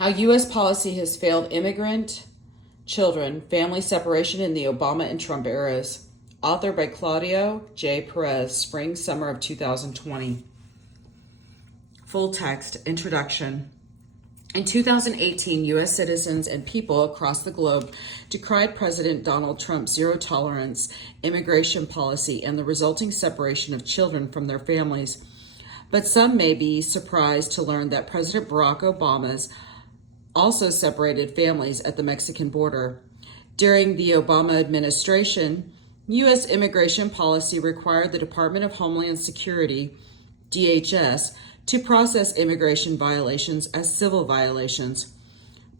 How U.S. Policy Has Failed Immigrant Children, Family Separation in the Obama and Trump Eras. Author by Claudio J. Perez, spring, summer of 2020. Full text, introduction. In 2018, U.S. citizens and people across the globe decried President Donald Trump's zero-tolerance immigration policy and the resulting separation of children from their families. But some may be surprised to learn that President Barack Obama's also separated families at the Mexican border. During the Obama administration, U.S. immigration policy required the Department of Homeland Security, DHS, to process immigration violations as civil violations.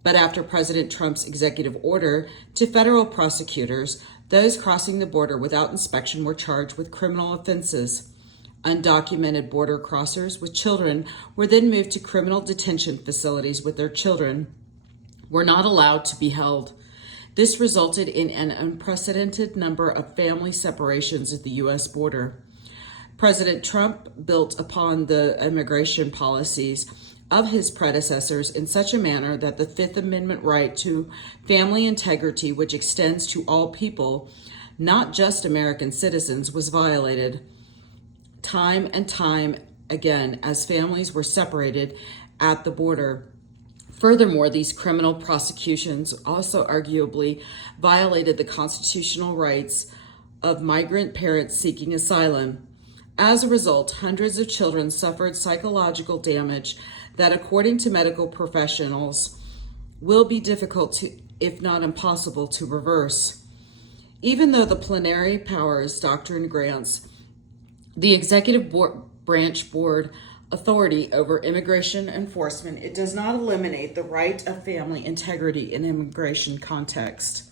But after President Trump's executive order to federal prosecutors, those crossing the border without inspection were charged with criminal offenses. Undocumented border crossers with children were then moved to criminal detention facilities with their children, were not allowed to be held. This resulted in an unprecedented number of family separations at the U.S. border. President Trump built upon the immigration policies of his predecessors in such a manner that the Fifth Amendment right to family integrity, which extends to all people, not just American citizens, was violated time and time again as families were separated at the border. Furthermore, these criminal prosecutions also arguably violated the constitutional rights of migrant parents seeking asylum. As a result, hundreds of children suffered psychological damage that, according to medical professionals, will be difficult to, if not impossible, to reverse. Even though the plenary powers doctrine grants the executive branch board authority over immigration enforcement, it does not eliminate the right of family integrity in immigration context.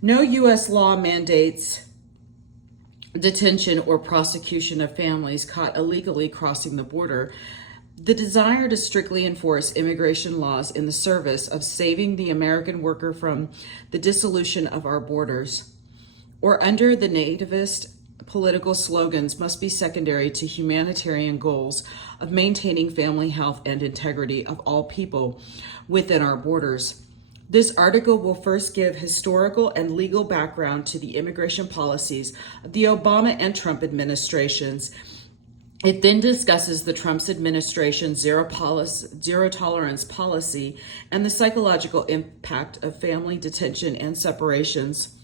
No U.S. law mandates detention or prosecution of families caught illegally crossing the border. The desire to strictly enforce immigration laws in the service of saving the American worker from the dissolution of our borders, or under the nativist political slogans, must be secondary to humanitarian goals of maintaining family health and integrity of all people within our borders. This article will first give historical and legal background to the immigration policies of the Obama and Trump administrations. It then discusses the Trump administration's zero tolerance policy and the psychological impact of family detention and separations.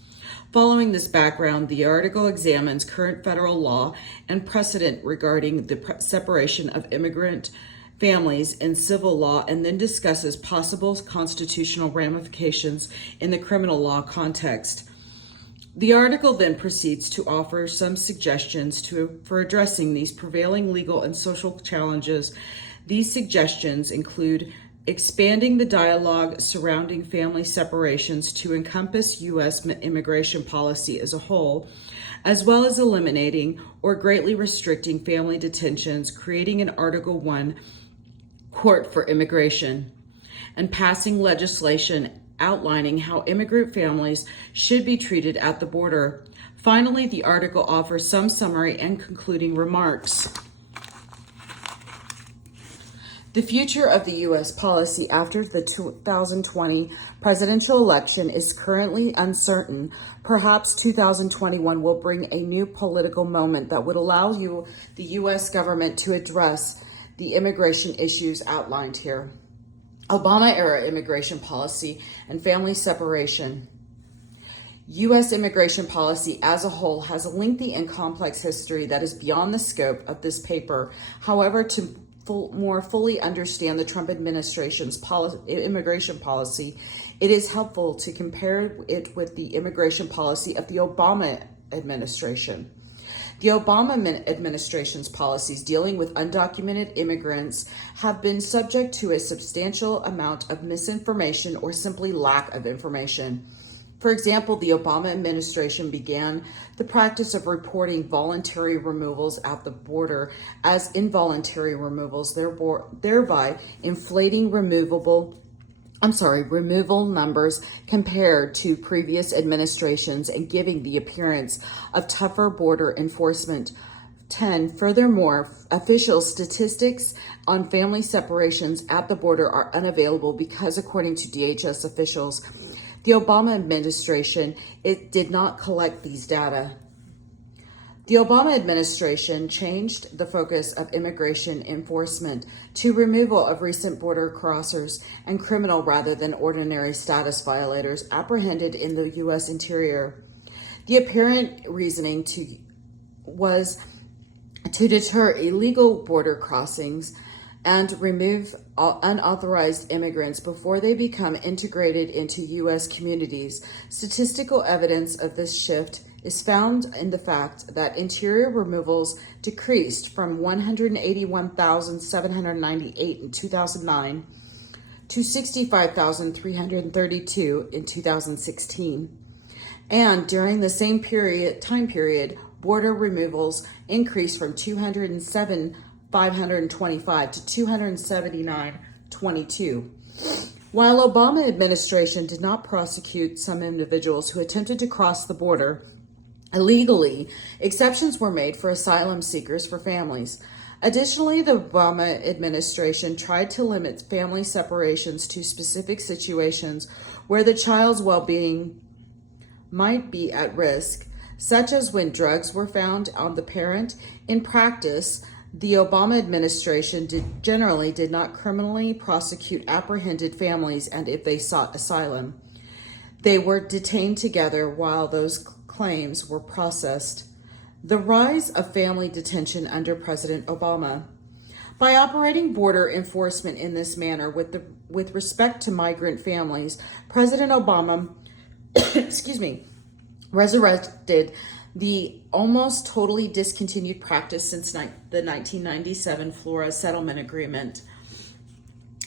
Following this background, the article examines current federal law and precedent regarding the separation of immigrant families in civil law, and then discusses possible constitutional ramifications in the criminal law context. The article then proceeds to offer some suggestions for addressing these prevailing legal and social challenges. These suggestions include expanding the dialogue surrounding family separations to encompass U.S. immigration policy as a whole, as well as eliminating or greatly restricting family detentions, creating an Article I court for immigration, and passing legislation outlining how immigrant families should be treated at the border. Finally, the article offers some summary and concluding remarks. The future of the U.S. policy after the 2020 presidential election is currently uncertain. Perhaps 2021 will bring a new political moment that would allow the U.S. government to address the immigration issues outlined here. Obama-era immigration policy and family separation. U.S. immigration policy as a whole has a lengthy and complex history that is beyond the scope of this paper. However, to more fully understand the Trump administration's immigration policy, it is helpful to compare it with the immigration policy of the Obama administration. The Obama administration's policies dealing with undocumented immigrants have been subject to a substantial amount of misinformation or simply lack of information. For example, the Obama administration began the practice of reporting voluntary removals at the border as involuntary removals, thereby inflating removal numbers compared to previous administrations and giving the appearance of tougher border enforcement. 10. Furthermore, official statistics on family separations at the border are unavailable because, according to DHS officials, the Obama administration did not collect these data. The Obama administration changed the focus of immigration enforcement to removal of recent border crossers and criminal rather than ordinary status violators apprehended in the U.S. interior. The apparent reasoning was to deter illegal border crossings and remove unauthorized immigrants before they become integrated into U.S. communities. Statistical evidence of this shift is found in the fact that interior removals decreased from 181,798 in 2009 to 65,332 in 2016. And during the same time period, border removals increased from 207,525 to 279,022. While Obama administration did not prosecute some individuals who attempted to cross the border illegally, exceptions were made for asylum seekers for families. Additionally, the Obama administration tried to limit family separations to specific situations where the child's well-being might be at risk, such as when drugs were found on the parent. In practice, the Obama administration generally did not criminally prosecute apprehended families, and if they sought asylum, they were detained together while those claims were processed. The rise of family detention under President Obama. By operating border enforcement in this manner with respect to migrant families, President Obama resurrected the almost totally discontinued practice since the 1997 Flora Settlement Agreement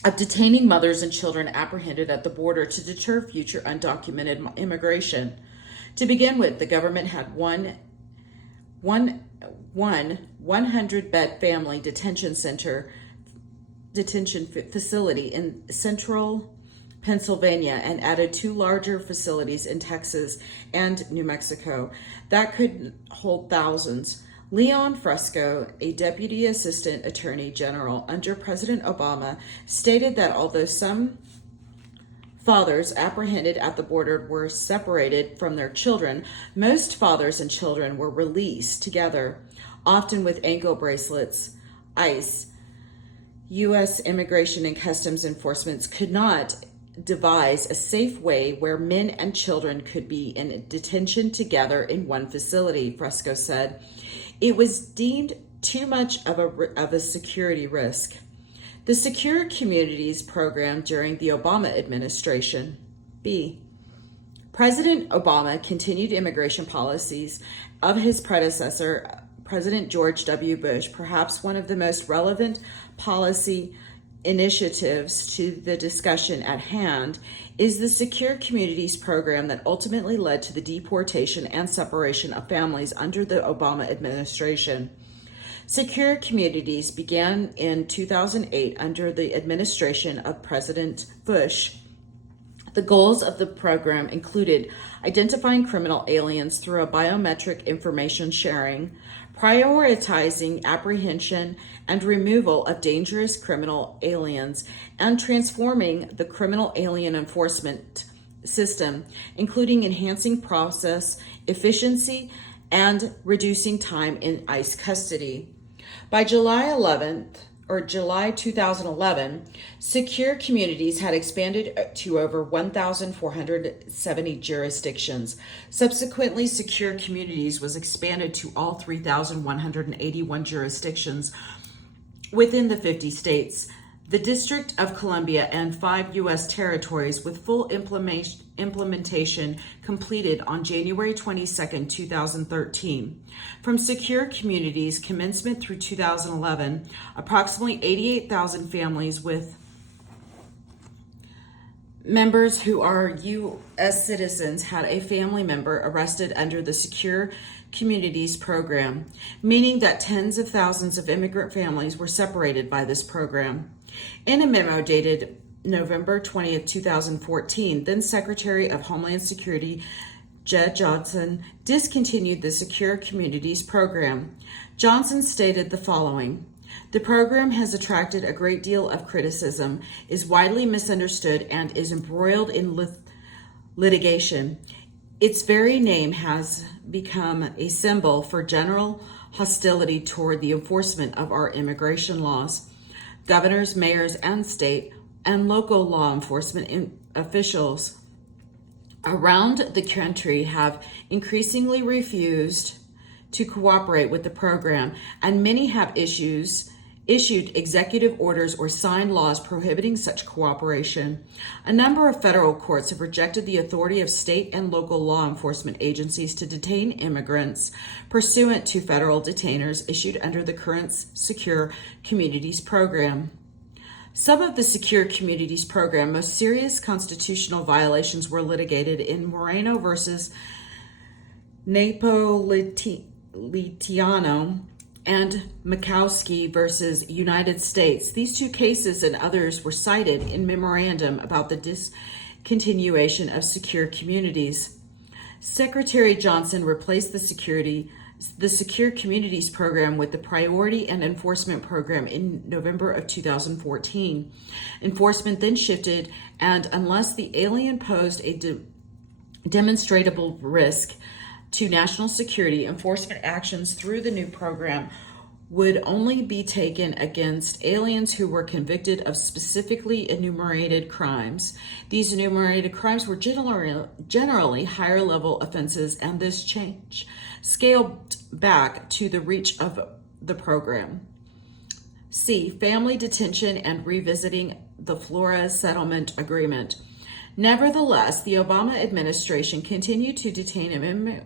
of detaining mothers and children apprehended at the border to deter future undocumented immigration. To begin with, the government had one 100-bed family detention facility in central Pennsylvania and added 2 larger facilities in Texas and New Mexico that could hold thousands. Leon Fresco, a deputy assistant attorney general under President Obama, stated that although some fathers apprehended at the border were separated from their children, most fathers and children were released together, often with ankle bracelets. ICE, U.S. Immigration and Customs Enforcement, could not devise a safe way where men and children could be in detention together in one facility, Fresco said. It was deemed too much of a security risk. The Secure Communities program during the Obama administration. B. President Obama continued immigration policies of his predecessor, President George W. Bush. Perhaps one of the most relevant policy initiatives to the discussion at hand is the Secure Communities program that ultimately led to the deportation and separation of families under the Obama administration. Secure Communities began in 2008 under the administration of President Bush. The goals of the program included identifying criminal aliens through a biometric information sharing, prioritizing apprehension and removal of dangerous criminal aliens, and transforming the criminal alien enforcement system, including enhancing process efficiency and reducing time in ICE custody. By July 2011, Secure Communities had expanded to over 1,470 jurisdictions. Subsequently, Secure Communities was expanded to all 3,181 jurisdictions within the 50 states, the District of Columbia, and 5 U.S. territories, with full implementation completed on January 22, 2013. From Secure Communities commencement through 2011, approximately 88,000 families with members who are U.S. citizens had a family member arrested under the Secure Communities program, meaning that tens of thousands of immigrant families were separated by this program. In a memo dated November 20th, 2014, then Secretary of Homeland Security Jed Johnson, discontinued the Secure Communities program. Johnson stated the following: "The program has attracted a great deal of criticism, is widely misunderstood, and is embroiled in litigation. Its very name has become a symbol for general hostility toward the enforcement of our immigration laws. Governors, mayors, and state and local law enforcement officials around the country have increasingly refused to cooperate with the program, and many have issued executive orders or signed laws prohibiting such cooperation. A number of federal courts have rejected the authority of state and local law enforcement agencies to detain immigrants pursuant to federal detainers issued under the current Secure Communities program. Some of the Secure Communities program most serious constitutional violations were litigated in Moreno versus Napolitano and Mikowski versus United States. These two cases and others were cited in memorandum about the discontinuation of Secure Communities. Secretary Johnson replaced the Secure Communities program with the Priority and Enforcement program in November of 2014. Enforcement then shifted, and unless the alien posed a demonstrable risk to national security, enforcement actions through the new program would only be taken against aliens who were convicted of specifically enumerated crimes. These enumerated crimes were generally higher level offenses, and this change scaled back to the reach of the program. C. Family detention and revisiting the Flores Settlement Agreement. Nevertheless, the Obama administration continued to detain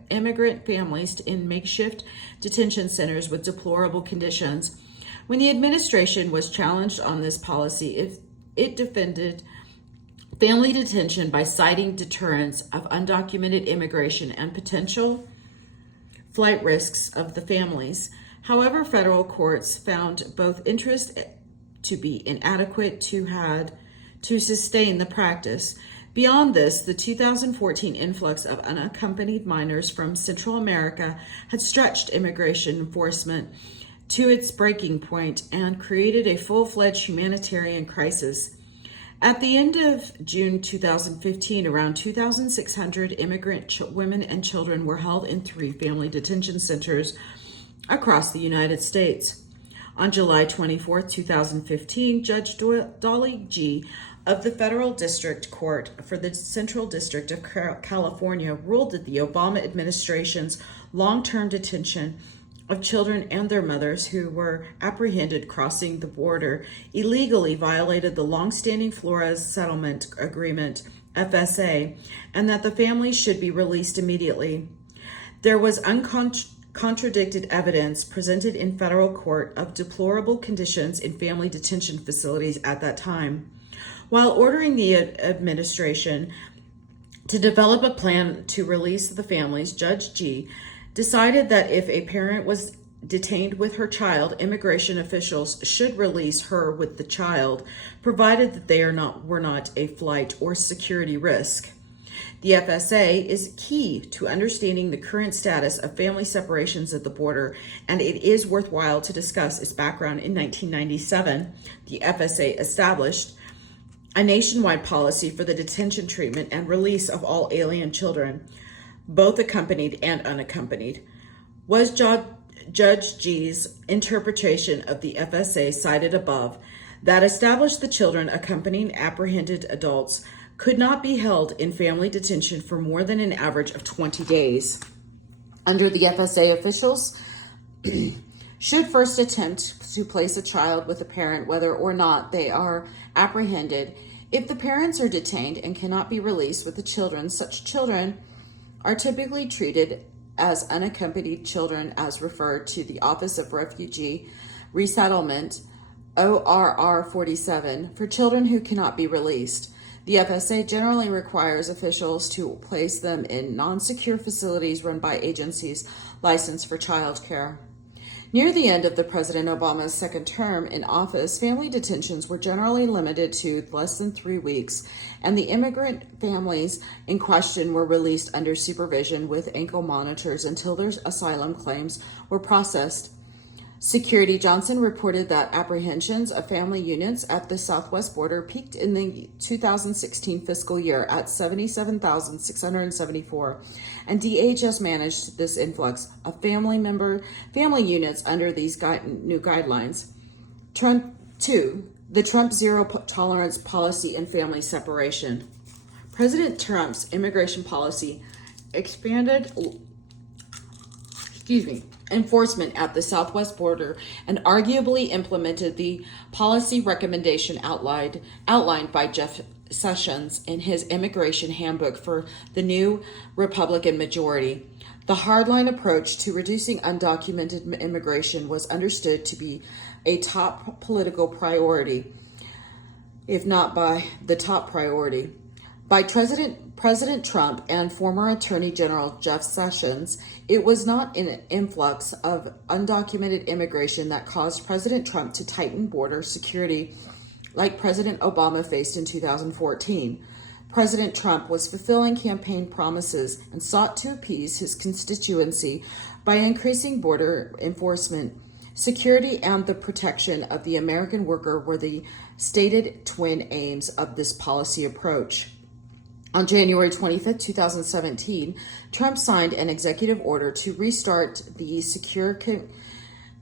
immigrant families in makeshift detention centers with deplorable conditions. When the administration was challenged on this policy, it defended family detention by citing deterrence of undocumented immigration and potential flight risks of the families. However, federal courts found both interest to be inadequate to sustain the practice. Beyond this, the 2014 influx of unaccompanied minors from Central America had stretched immigration enforcement to its breaking point and created a full-fledged humanitarian crisis. At the end of June 2015, around 2,600 immigrant women and children were held in 3 family detention centers across the United States. On July 24, 2015, Judge Dolly G. of the Federal District Court for the Central District of California ruled that the Obama administration's long-term detention of children and their mothers who were apprehended crossing the border illegally violated the long-standing Flores Settlement Agreement, FSA, and that the families should be released immediately. There was uncontradicted evidence presented in federal court of deplorable conditions in family detention facilities at that time. While ordering the administration to develop a plan to release the families, Judge G. decided that if a parent was detained with her child, immigration officials should release her with the child, provided that they were not a flight or security risk. The FSA is key to understanding the current status of family separations at the border, and it is worthwhile to discuss its background. In 1997, the FSA established a nationwide policy for the detention, treatment, and release of all alien children, both accompanied and unaccompanied. Was Judge G's interpretation of the FSA cited above that established the children accompanying apprehended adults could not be held in family detention for more than an average of 20 days. Under the FSA, officials should first attempt to place a child with a parent whether or not they are apprehended. If the parents are detained and cannot be released with the children, such children are typically treated as unaccompanied children as referred to the Office of Refugee Resettlement, ORR 47, for children who cannot be released. The FSA generally requires officials to place them in non-secure facilities run by agencies licensed for child care. Near the end of the President Obama's second term in office, family detentions were generally limited to less than 3 weeks, and the immigrant families in question were released under supervision with ankle monitors until their asylum claims were processed. Security Johnson reported that apprehensions of family units at the southwest border peaked in the 2016 fiscal year at 77,674, and DHS managed this influx of family units under these new guidelines. The Trump zero tolerance policy and family separation. President Trump's immigration policy expanded enforcement at the southwest border and arguably implemented the policy recommendation outlined by Jeff Sessions in his immigration handbook for the new Republican majority. The hardline approach to reducing undocumented immigration was understood to be a top political priority, if not by the top priority. By President Trump and former Attorney General Jeff Sessions, it was not an influx of undocumented immigration that caused President Trump to tighten border security like President Obama faced in 2014. President Trump was fulfilling campaign promises and sought to appease his constituency by increasing border enforcement. Security and the protection of the American worker were the stated twin aims of this policy approach. On January 25, 2017, Trump signed an executive order to restart the Secure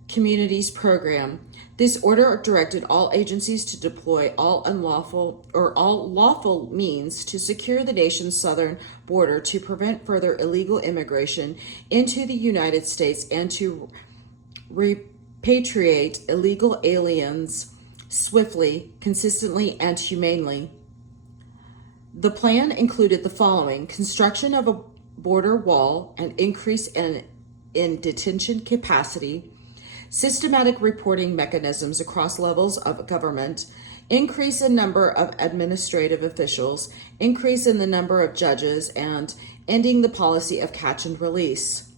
Communities program. This order directed all agencies to deploy all lawful means to secure the nation's southern border to prevent further illegal immigration into the United States and to repatriate illegal aliens swiftly, consistently, and humanely. The plan included the following: construction of a border wall, an increase in detention capacity, systematic reporting mechanisms across levels of government, increase in number of administrative officials, increase in the number of judges, and ending the policy of catch and release.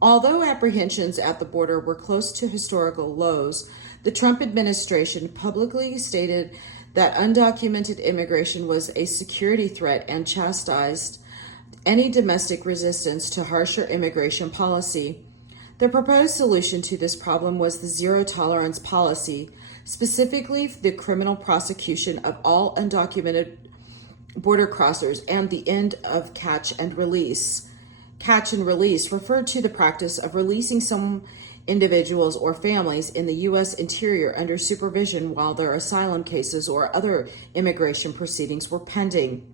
Although apprehensions at the border were close to historical lows, the Trump administration publicly stated that undocumented immigration was a security threat and chastised any domestic resistance to harsher immigration policy. The proposed solution to this problem was the zero tolerance policy, specifically the criminal prosecution of all undocumented border crossers and the end of catch and release. Catch and release referred to the practice of releasing some individuals or families in the U.S. interior under supervision while their asylum cases or other immigration proceedings were pending.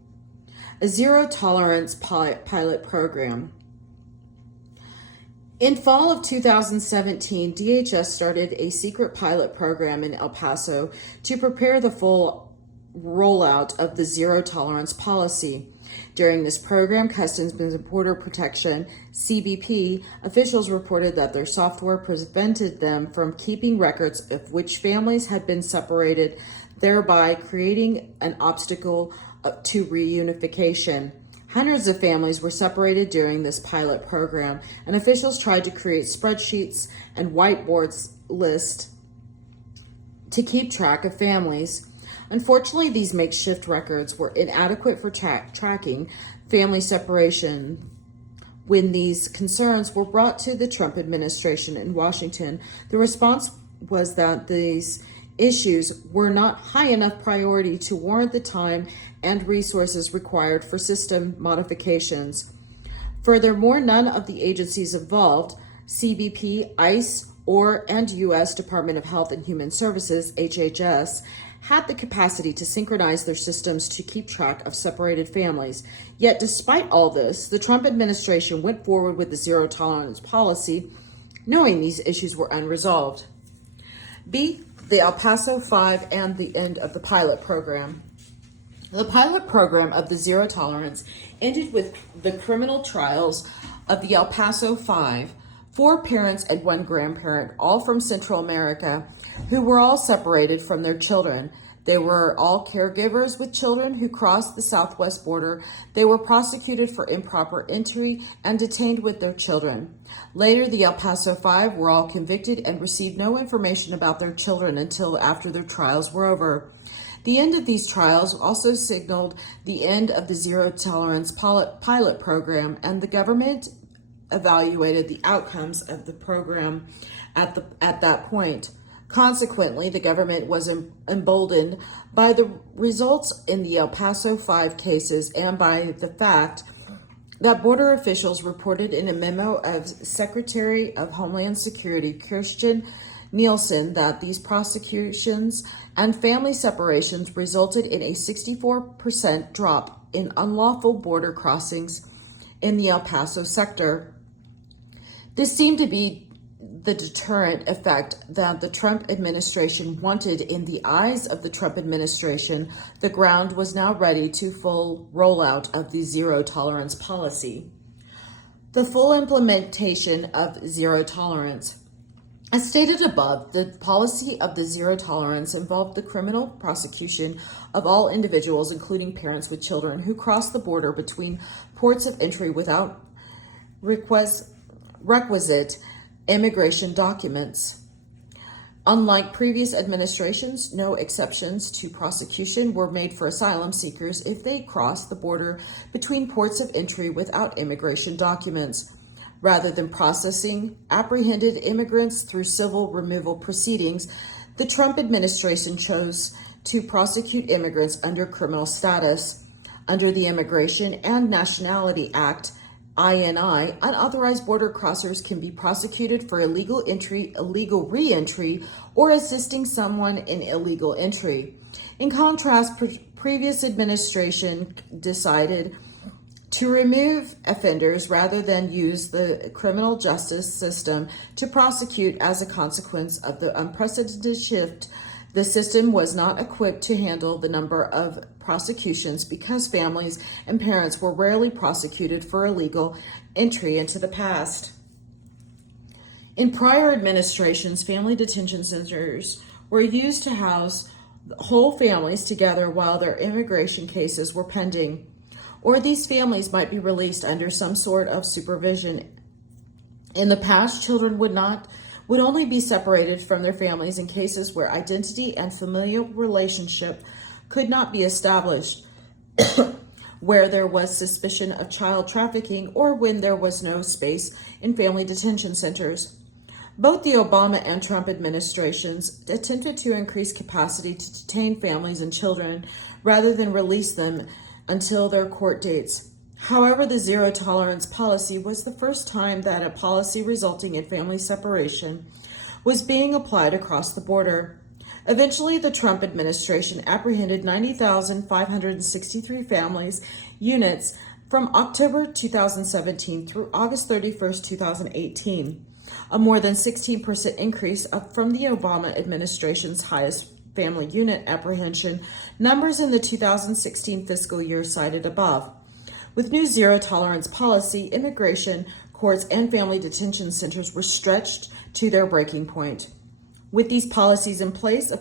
A zero tolerance pilot program. In fall of 2017, DHS started a secret pilot program in El Paso to prepare the full rollout of the zero tolerance policy. During this program, Customs and Border Protection, CBP, officials reported that their software prevented them from keeping records of which families had been separated, thereby creating an obstacle to reunification. Hundreds of families were separated during this pilot program, and officials tried to create spreadsheets and whiteboards lists to keep track of families. Unfortunately, these makeshift records were inadequate for tracking family separation. When these concerns were brought to the Trump administration in Washington, the response was that these issues were not high enough priority to warrant the time and resources required for system modifications. Furthermore, none of the agencies involved, CBP, ICE, and U.S. Department of Health and Human Services, HHS, had the capacity to synchronize their systems to keep track of separated families. Yet, despite all this, the Trump administration went forward with the zero tolerance policy, knowing these issues were unresolved. B, the El Paso 5 and the end of the pilot program. The pilot program of the zero tolerance ended with the criminal trials of the El Paso 5, 4 parents and 1 grandparent, all from Central America, who were all separated from their children. They were all caregivers with children who crossed the southwest border. They were prosecuted for improper entry and detained with their children. Later, the El Paso Five were all convicted and received no information about their children until after their trials were over. The end of these trials also signaled the end of the zero tolerance pilot program, and the government evaluated the outcomes of the program at that point. Consequently, the government was emboldened by the results in the El Paso Five cases and by the fact that border officials reported in a memo of Secretary of Homeland Security Kirstjen Nielsen that these prosecutions and family separations resulted in a 64% drop in unlawful border crossings in the El Paso sector. This seemed to be the deterrent effect that the Trump administration wanted. In the eyes of the Trump administration, the ground was now ready to full rollout of the zero tolerance policy. The full implementation of zero tolerance. As stated above, the policy of the zero tolerance involved the criminal prosecution of all individuals, including parents with children, who cross the border between ports of entry without requisite immigration documents. Unlike previous administrations, no exceptions to prosecution were made for asylum seekers if they crossed the border between ports of entry without immigration documents. Rather than processing apprehended immigrants through civil removal proceedings, the Trump administration chose to prosecute immigrants under criminal status. Under the Immigration and Nationality Act, INI, unauthorized border crossers can be prosecuted for illegal entry, illegal re-entry, or assisting someone in illegal entry. In contrast, previous administration decided to remove offenders rather than use the criminal justice system to prosecute. As a consequence of the unprecedented shift, the system was not equipped to handle the number of prosecutions because families and parents were rarely prosecuted for illegal entry into the past. In prior administrations, family detention centers were used to house whole families together while their immigration cases were pending, or these families might be released under some sort of supervision. In the past, children would only be separated from their families in cases where identity and familial relationship could not be established, where there was suspicion of child trafficking, or when there was no space in family detention centers. Both the Obama and Trump administrations attempted to increase capacity to detain families and children rather than release them until their court dates. However, the zero tolerance policy was the first time that a policy resulting in family separation was being applied across the border. Eventually, the Trump administration apprehended 90,563 families units from October 2017 through August 31st, 2018, a more than 16% increase from the Obama administration's highest family unit apprehension numbers in the 2016 fiscal year cited above. With new zero tolerance policy, immigration courts and family detention centers were stretched to their breaking point. With these policies in place,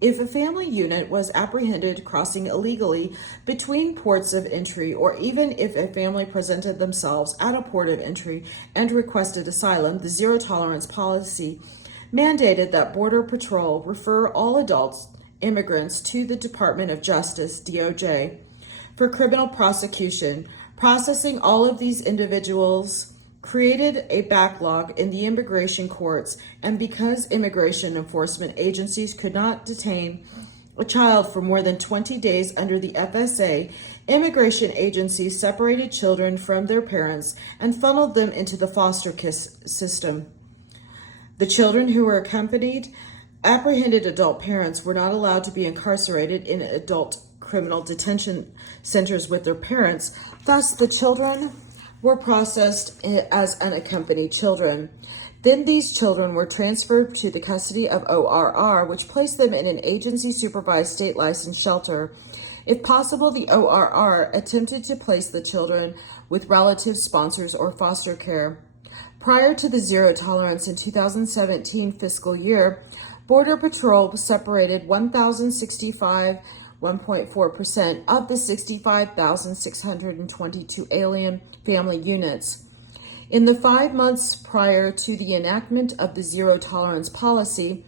if a family unit was apprehended crossing illegally between ports of entry, or even if a family presented themselves at a port of entry and requested asylum, the zero tolerance policy mandated that Border Patrol refer all adult immigrants to the Department of Justice, DOJ, for criminal prosecution. Processing all of these individuals created a backlog in the immigration courts, and because immigration enforcement agencies could not detain a child for more than 20 days under the FSA, immigration agencies separated children from their parents and funneled them into the foster care system. The children who were accompanied apprehended adult parents were not allowed to be incarcerated in adult criminal detention centers with their parents. Thus, the children were processed as unaccompanied children. Then these children were transferred to the custody of ORR, which placed them in an agency-supervised state-licensed shelter. If possible, the ORR attempted to place the children with relatives, sponsors, or foster care. Prior to the zero tolerance in 2017 fiscal year, Border Patrol separated 1,065, 1.4% of the 65,622 alien family units. In the 5 months prior to the enactment of the zero tolerance policy,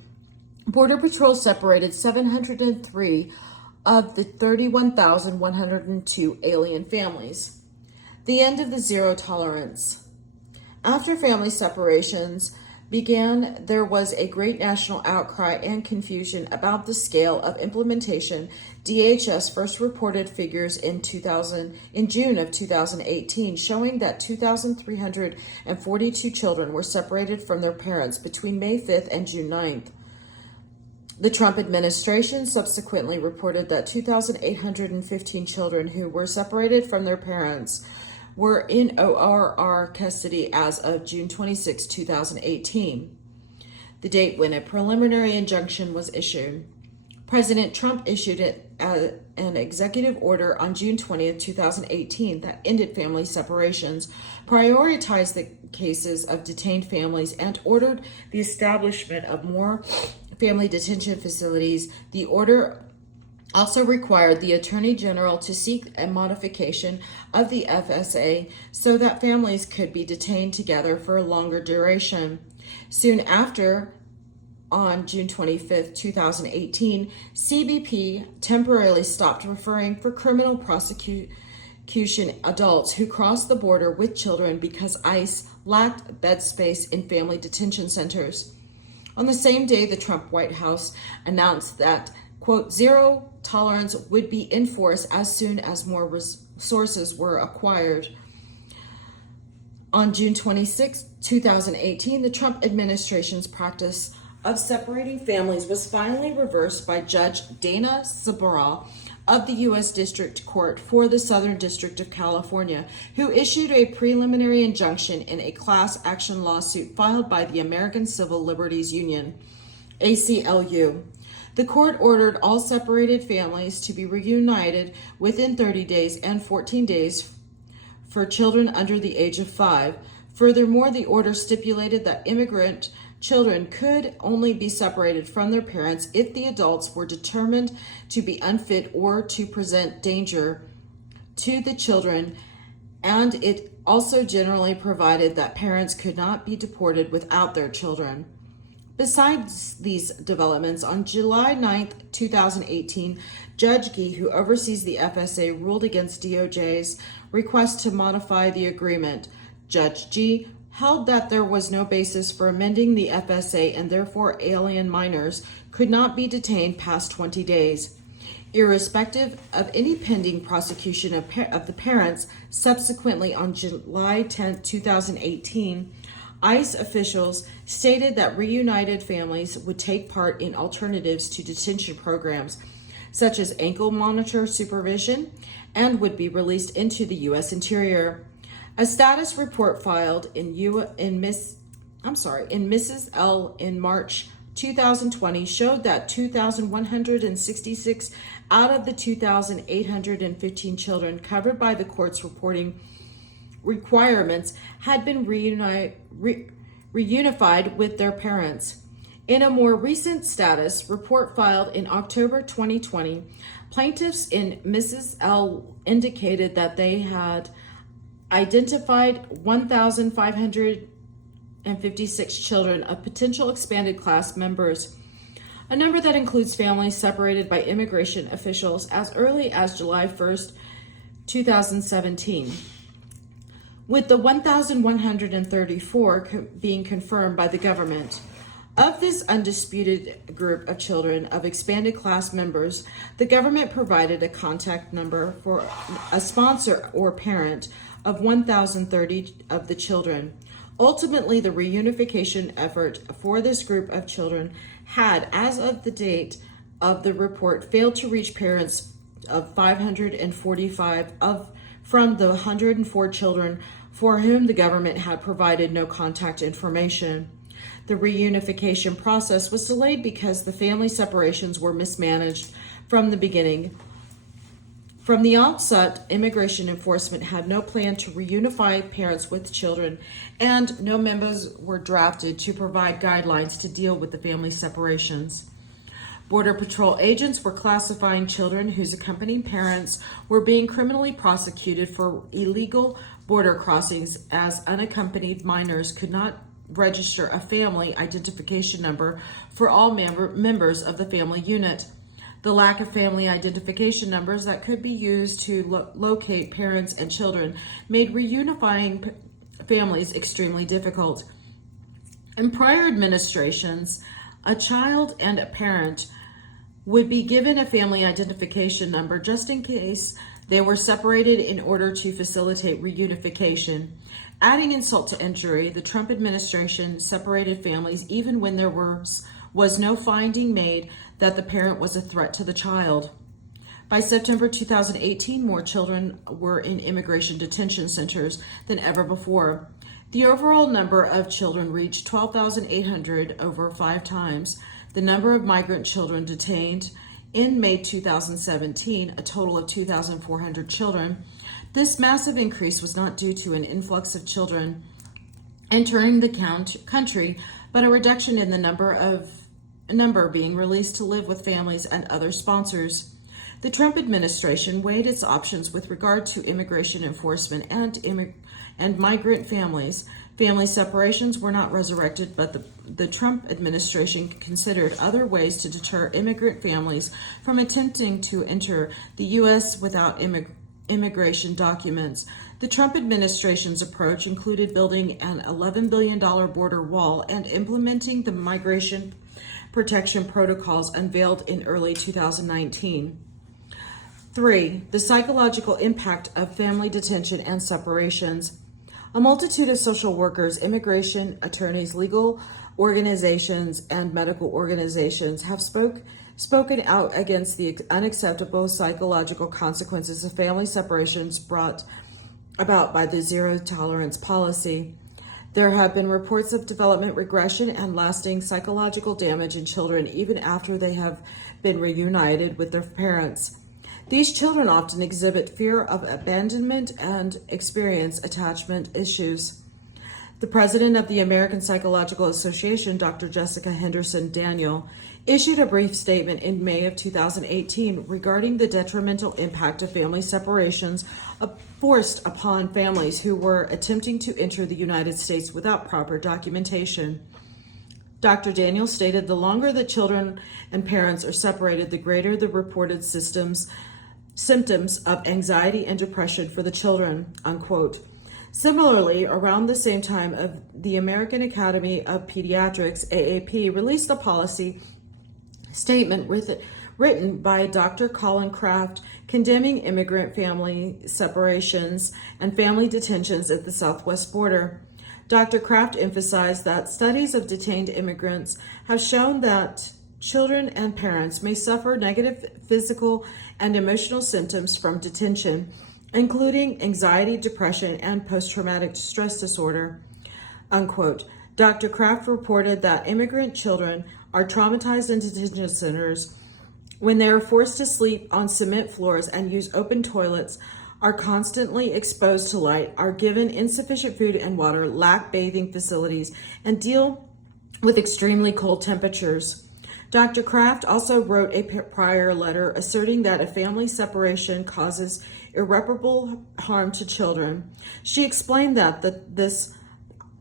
Border Patrol separated 703 of the 31,102 alien families. The end of the zero tolerance. After family separations began, there was a great national outcry and confusion about the scale of implementation. DHS first reported figures in June of 2018, showing that 2,342 children were separated from their parents between May 5th and June 9th. The Trump administration subsequently reported that 2,815 children who were separated from their parents were in ORR custody as of June 26, 2018, the date when a preliminary injunction was issued. President Trump issued an executive order on June 20, 2018 that ended family separations, prioritized the cases of detained families, and ordered the establishment of more family detention facilities. The order also required the Attorney General to seek a modification of the FSA so that families could be detained together for a longer duration. Soon after, on June 25, 2018, CBP temporarily stopped referring for criminal prosecution adults who crossed the border with children because ICE lacked bed space in family detention centers. On the same day, the Trump White House announced that, quote, zero tolerance would be enforced as soon as more resources were acquired. On June 26, 2018, the Trump administration's practice of separating families was finally reversed by Judge Dana Sabra of the U.S. District Court for the Southern District of California, who issued a preliminary injunction in a class action lawsuit filed by the American Civil Liberties Union, ACLU. The court ordered all separated families to be reunited within 30 days and 14 days for children under the age of 5. Furthermore, the order stipulated that immigrant children could only be separated from their parents if the adults were determined to be unfit or to present danger to the children, and it also generally provided that parents could not be deported without their children. Besides these developments, on July 9, 2018, Judge Gee, who oversees the FSA, ruled against DOJ's request to modify the agreement. Judge Gee held that there was no basis for amending the FSA and therefore alien minors could not be detained past 20 days. Irrespective of any pending prosecution of the parents, subsequently on July 10, 2018, ICE officials stated that reunited families would take part in alternatives to detention programs, such as ankle monitor supervision, and would be released into the U.S. Interior. A status report filed in Mrs. L in March 2020 showed that 2,166 out of the 2,815 children covered by the court's reporting requirements had been reunified with their parents. In a more recent status report filed in October 2020, plaintiffs in Mrs. L indicated that they had identified 1,556 children of potential expanded class members, a number that includes families separated by immigration officials as early as July 1st, 2017. With the 1,134 being confirmed by the government. Of this undisputed group of children of expanded class members, the government provided a contact number for a sponsor or parent of 1,030 of the children. Ultimately, the reunification effort for this group of children had, as of the date of the report, failed to reach parents of 545 from the 104 children for whom the government had provided no contact information. The reunification process was delayed because the family separations were mismanaged from the beginning. From the outset, immigration enforcement had no plan to reunify parents with children, and no members were drafted to provide guidelines to deal with the family separations. Border Patrol agents were classifying children whose accompanying parents were being criminally prosecuted for illegal border crossings as unaccompanied minors could not register a family identification number for all members of the family unit. The lack of family identification numbers that could be used to locate parents and children made reunifying families extremely difficult. In prior administrations, a child and a parent would be given a family identification number just in case they were separated in order to facilitate reunification. Adding insult to injury, the Trump administration separated families even when there was no finding made that the parent was a threat to the child. By September 2018, more children were in immigration detention centers than ever before. The overall number of children reached 12,800 over 5 times. The number of migrant children detained in May 2017, a total of 2,400 children. This massive increase was not due to an influx of children entering the country, but a reduction in the number being released to live with families and other sponsors. The Trump administration weighed its options with regard to immigration enforcement and migrant families. Family separations were not resurrected, but the Trump administration considered other ways to deter immigrant families from attempting to enter the U.S. without immigration documents. The Trump administration's approach included building an $11 billion border wall and implementing the migration protection protocols unveiled in early 2019. 3. The psychological impact of family detention and separations. A multitude of social workers, immigration attorneys, legal organizations, and medical organizations have spoken out against the unacceptable psychological consequences of family separations brought about by the zero tolerance policy. There have been reports of development regression and lasting psychological damage in children even after they have been reunited with their parents. These children often exhibit fear of abandonment and experience attachment issues. The president of the American Psychological Association, Dr. Jessica Henderson Daniel, issued a brief statement in May of 2018 regarding the detrimental impact of family separations forced upon families who were attempting to enter the United States without proper documentation. Dr. Daniel stated the longer that children and parents are separated, the greater the reported symptoms of anxiety and depression for the children, unquote. Similarly, around the same time of the American Academy of Pediatrics, AAP, released a policy statement written by Dr. Colin Kraft condemning immigrant family separations and family detentions at the southwest border. Dr. Kraft emphasized that studies of detained immigrants have shown that children and parents may suffer negative physical and emotional symptoms from detention, including anxiety, depression, and post-traumatic stress disorder, unquote. Dr. Kraft reported that immigrant children are traumatized in detention centers when they are forced to sleep on cement floors and use open toilets, are constantly exposed to light, are given insufficient food and water, lack bathing facilities, and deal with extremely cold temperatures. Dr. Kraft also wrote a prior letter asserting that a family separation causes irreparable harm to children. She explained that this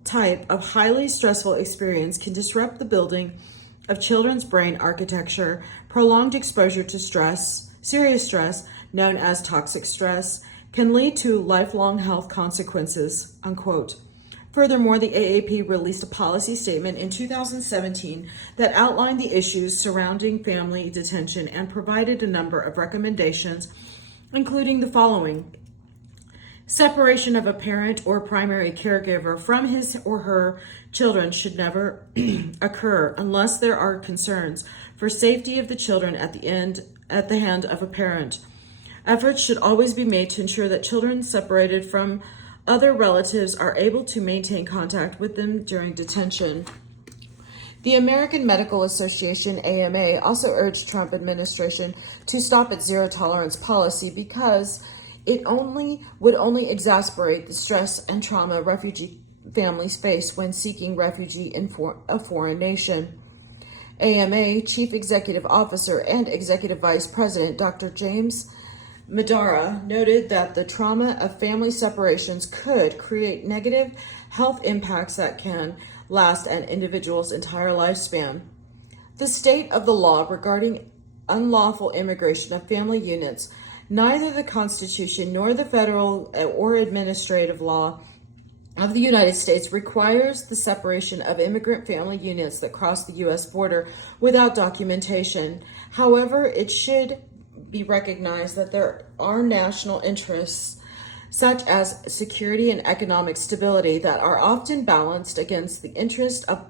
type of highly stressful experience can disrupt the building of children's brain architecture. Prolonged exposure to serious stress, known as toxic stress, can lead to lifelong health consequences, unquote. Furthermore, the AAP released a policy statement in 2017 that outlined the issues surrounding family detention and provided a number of recommendations, including the following. Separation of a parent or primary caregiver from his or her children should never occur unless there are concerns for safety of the children at the hand of a parent. Efforts should always be made to ensure that children separated from other relatives are able to maintain contact with them during detention. The American Medical Association, AMA, also urged Trump administration to stop its zero-tolerance policy because it would only exacerbate the stress and trauma refugee families face when seeking refuge in a foreign nation. AMA Chief Executive Officer and Executive Vice President Dr. James Madara noted that the trauma of family separations could create negative health impacts that can last an individual's entire lifespan. The state of the law regarding unlawful immigration of family units, neither the Constitution nor the federal or administrative law of the United States requires the separation of immigrant family units that cross the U.S. border without documentation. However, it should be recognized that there are national interests such as security and economic stability that are often balanced against the interest of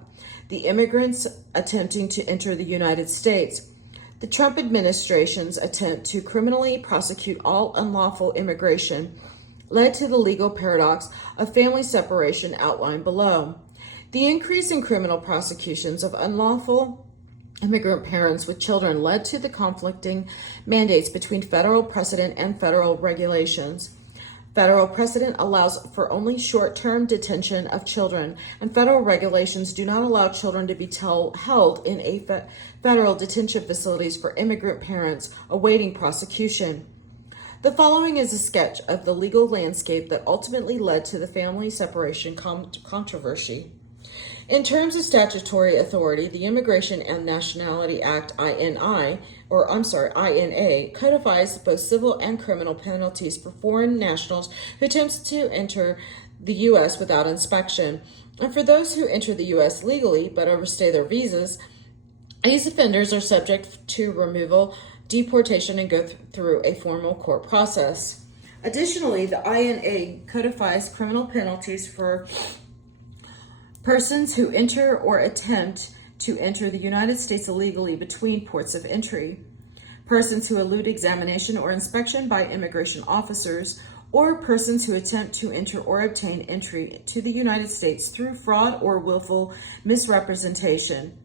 the immigrants attempting to enter the United States. The Trump administration's attempt to criminally prosecute all unlawful immigration led to the legal paradox of family separation outlined below. The increase in criminal prosecutions of unlawful immigrant parents with children led to the conflicting mandates between federal precedent and federal regulations. Federal precedent allows for only short-term detention of children, and federal regulations do not allow children to be held in federal detention facilities for immigrant parents awaiting prosecution. The following is a sketch of the legal landscape that ultimately led to the family separation controversy. In terms of statutory authority, the Immigration and Nationality Act, INA, codifies both civil and criminal penalties for foreign nationals who attempt to enter the U.S. without inspection. And for those who enter the U.S. legally but overstay their visas, these offenders are subject to removal, deportation, and go through a formal court process. Additionally, the INA codifies criminal penalties for persons who enter or attempt to enter the United States illegally between ports of entry, persons who elude examination or inspection by immigration officers, or persons who attempt to enter or obtain entry to the United States through fraud or willful misrepresentation.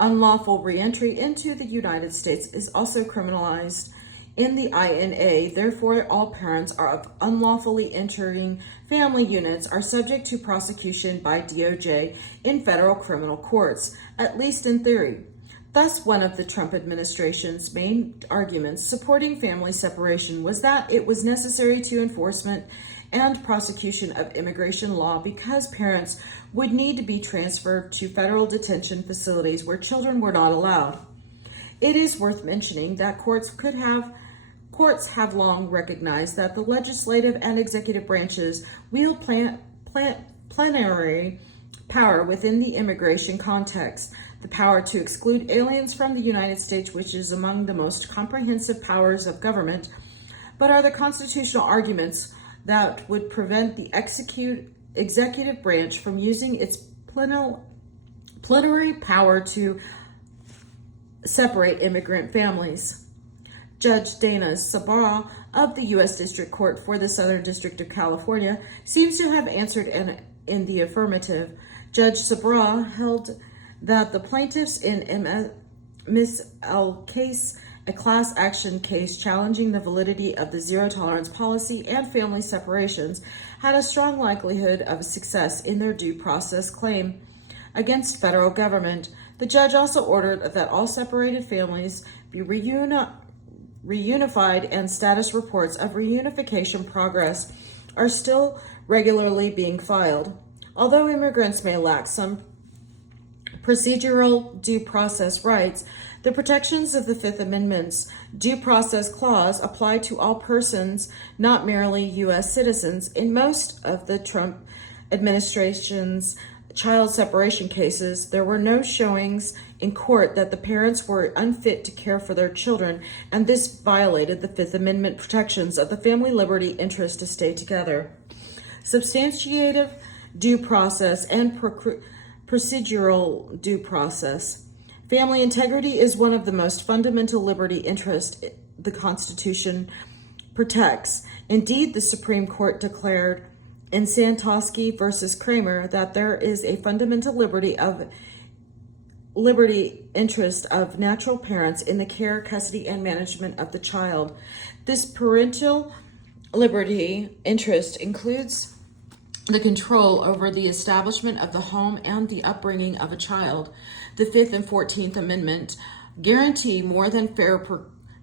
Unlawful reentry into the United States is also criminalized in the INA. Therefore, all parents of unlawfully entering family units are subject to prosecution by DOJ in federal criminal courts, at least in theory. Thus, one of the Trump administration's main arguments supporting family separation was that it was necessary to enforcement and prosecution of immigration law because parents would need to be transferred to federal detention facilities where children were not allowed. It is worth mentioning that courts have long recognized that the legislative and executive branches wield plenary power within the immigration context, the power to exclude aliens from the United States, which is among the most comprehensive powers of government, but are the constitutional arguments that would prevent the executive branch from using its plenary power to separate immigrant families. Judge Dana Sabra of the U.S. District Court for the Southern District of California seems to have answered in the affirmative. Judge Sabra held that the plaintiffs in Ms. L. case, a class action case challenging the validity of the zero-tolerance policy and family separations, had a strong likelihood of success in their due process claim against federal government. The judge also ordered that all separated families be reunified, and status reports of reunification progress are still regularly being filed. Although immigrants may lack some procedural due process rights, the protections of the Fifth Amendment's Due Process Clause apply to all persons, not merely U.S. citizens. In most of the Trump administration's child separation cases, there were no showings in court that the parents were unfit to care for their children, and this violated the Fifth Amendment protections of the family liberty interest to stay together. Substantive due process and procedural due process. Family integrity is one of the most fundamental liberty interests the Constitution protects. Indeed, the Supreme Court declared in Santosky versus Kramer that there is a fundamental liberty of liberty interest of natural parents in the care, custody, and management of the child. This parental liberty interest includes the control over the establishment of the home and the upbringing of a child. The 5th and 14th Amendment guarantee more than fair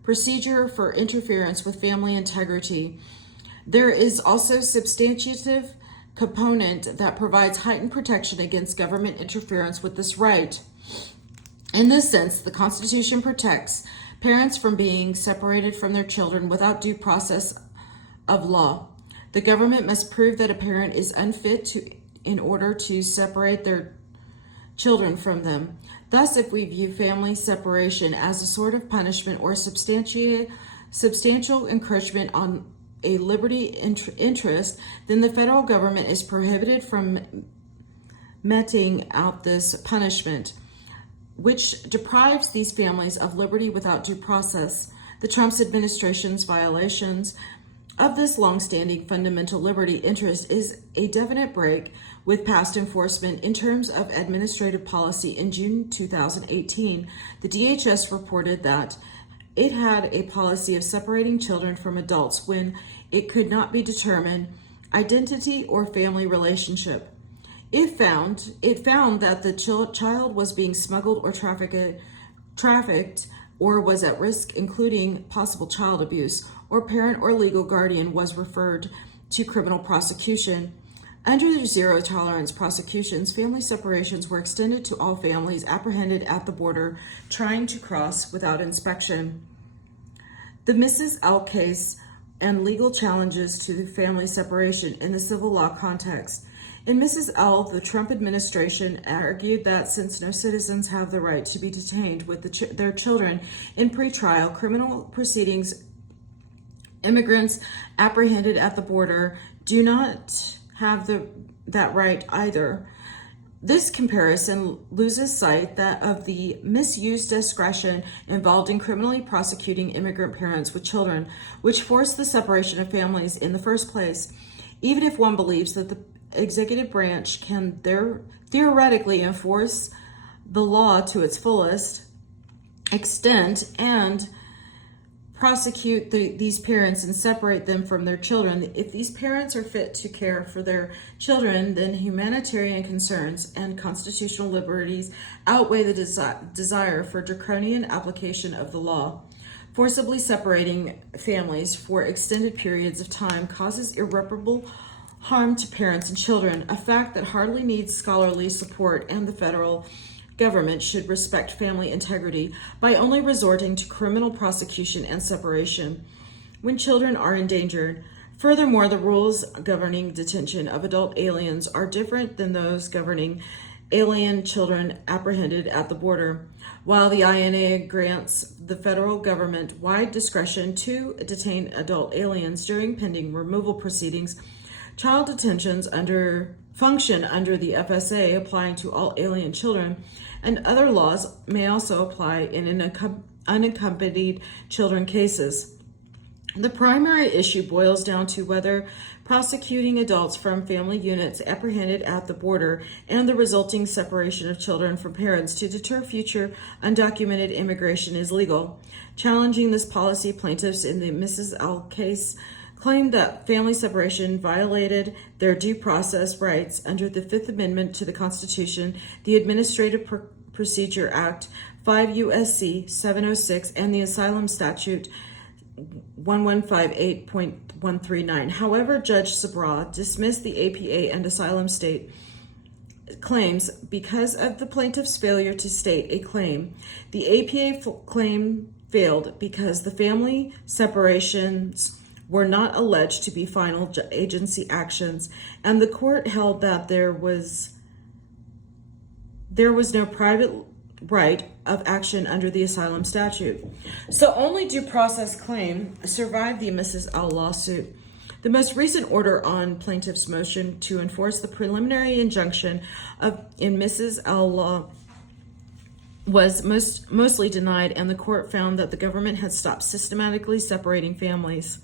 procedure for interference with family integrity. There is also substantive component that provides heightened protection against government interference with this right. In this sense, the Constitution protects parents from being separated from their children without due process of law. The government must prove that a parent is unfit in order to separate their children from them. Thus, if we view family separation as a sort of punishment or substantial encroachment on a liberty interest, then the federal government is prohibited from meting out this punishment, which deprives these families of liberty without due process. The Trump administration's violations of this longstanding fundamental liberty interest is a definite break with past enforcement. In terms of administrative policy, in June 2018, the DHS reported that it had a policy of separating children from adults when it could not be determined identity or family relationship. It found that the child was being smuggled or trafficked or was at risk, including possible child abuse, or parent or legal guardian was referred to criminal prosecution. Under the zero tolerance prosecutions, family separations were extended to all families apprehended at the border trying to cross without inspection. The Mrs. L case and legal challenges to the family separation in the civil law context. In Mrs. L, the Trump administration argued that since no citizens have the right to be detained with their children in pretrial criminal proceedings, immigrants apprehended at the border do not have that right either. This comparison loses sight of the misused discretion involved in criminally prosecuting immigrant parents with children, which forced the separation of families in the first place. Even if one believes that the executive branch can theoretically enforce the law to its fullest extent and prosecute these parents and separate them from their children, if these parents are fit to care for their children, then humanitarian concerns and constitutional liberties outweigh the desire for draconian application of the law. Forcibly separating families for extended periods of time causes irreparable harm to parents and children, a fact that hardly needs scholarly support, and the federal government should respect family integrity by only resorting to criminal prosecution and separation when children are endangered. Furthermore, the rules governing detention of adult aliens are different than those governing alien children apprehended at the border. While the INA grants the federal government wide discretion to detain adult aliens during pending removal proceedings, child detentions function under the FSA, applying to all alien children, and other laws may also apply in unaccompanied children cases. The primary issue boils down to whether prosecuting adults from family units apprehended at the border and the resulting separation of children from parents to deter future undocumented immigration is legal. Challenging this policy, plaintiffs in the Mrs. L case claimed that family separation violated their due process rights under the Fifth Amendment to the Constitution, the Administrative Procedure Act, 5 U.S.C. 706, and the Asylum Statute 1158.139. However, Judge Sabra dismissed the APA and asylum state claims because of the plaintiff's failure to state a claim. The APA claim failed because the family separations were not alleged to be final agency actions, and the court held that there was no private right of action under the asylum statute. So only due process claim survived the Mrs. L lawsuit. The most recent order on plaintiff's motion to enforce the preliminary injunction in Mrs. L law was mostly denied, and the court found that the government had stopped systematically separating families.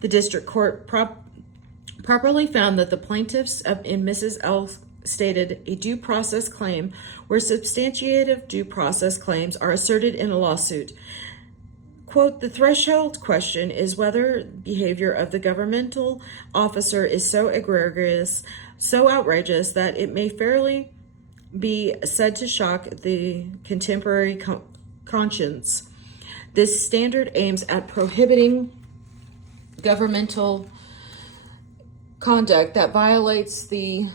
The district court properly found that the plaintiffs in Mrs. L's stated a due process claim where substantiative due process claims are asserted in a lawsuit. Quote, the threshold question is whether behavior of the governmental officer is so egregious, so outrageous that it may fairly be said to shock the contemporary conscience. This standard aims at prohibiting governmental conduct that violates the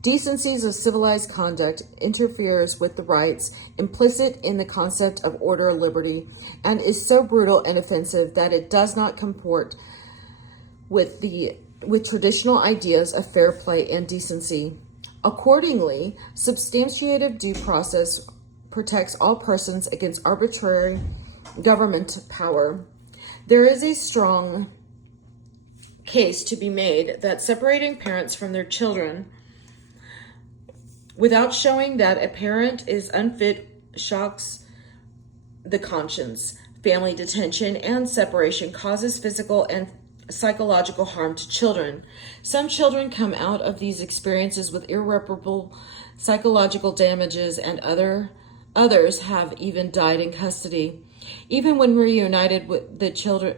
decencies of civilized conduct, interferes with the rights implicit in the concept of order or liberty, and is so brutal and offensive that it does not comport with traditional ideas of fair play and decency. Accordingly, substantiative due process protects all persons against arbitrary government power. There is a strong case to be made that separating parents from their children without showing that a parent is unfit shocks the conscience. Family detention and separation causes physical and psychological harm to children. Some children come out of these experiences with irreparable psychological damages, and others have even died in custody. Even when reunited with the children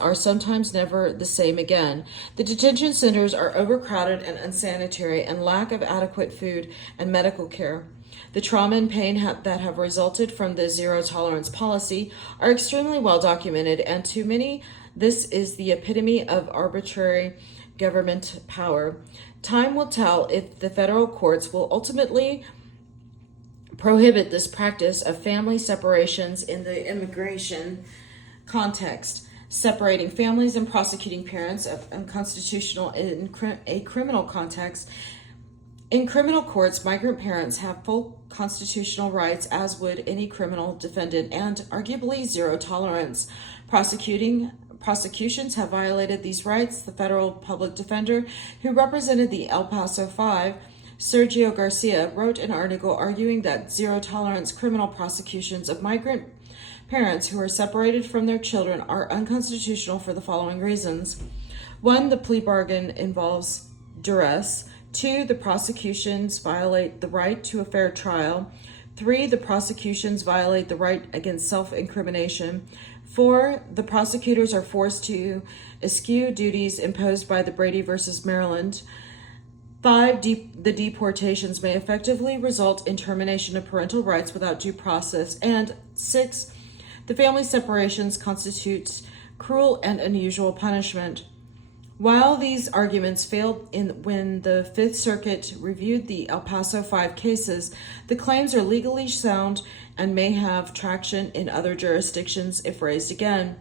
are sometimes never the same again. The detention centers are overcrowded and unsanitary, and lack of adequate food and medical care. The trauma and pain that have resulted from the zero tolerance policy are extremely well documented, and to many, this is the epitome of arbitrary government power. Time will tell if the federal courts will ultimately prohibit this practice of family separations in the immigration context, separating families and prosecuting parents of unconstitutional in a criminal context. In criminal courts, migrant parents have full constitutional rights, as would any criminal defendant, and arguably zero tolerance. Prosecutions have violated these rights. The federal public defender who represented the El Paso Five, Sergio Garcia, wrote an article arguing that zero tolerance criminal prosecutions of migrant parents who are separated from their children are unconstitutional for the following reasons. 1, the plea bargain involves duress. 2, the prosecutions violate the right to a fair trial. 3, the prosecutions violate the right against self-incrimination. 4, the prosecutors are forced to eschew duties imposed by the Brady versus Maryland. 5, the deportations may effectively result in termination of parental rights without due process. And 6, the family separations constitutes cruel and unusual punishment. While these arguments failed when the Fifth Circuit reviewed the El Paso 5 cases, the claims are legally sound and may have traction in other jurisdictions if raised again.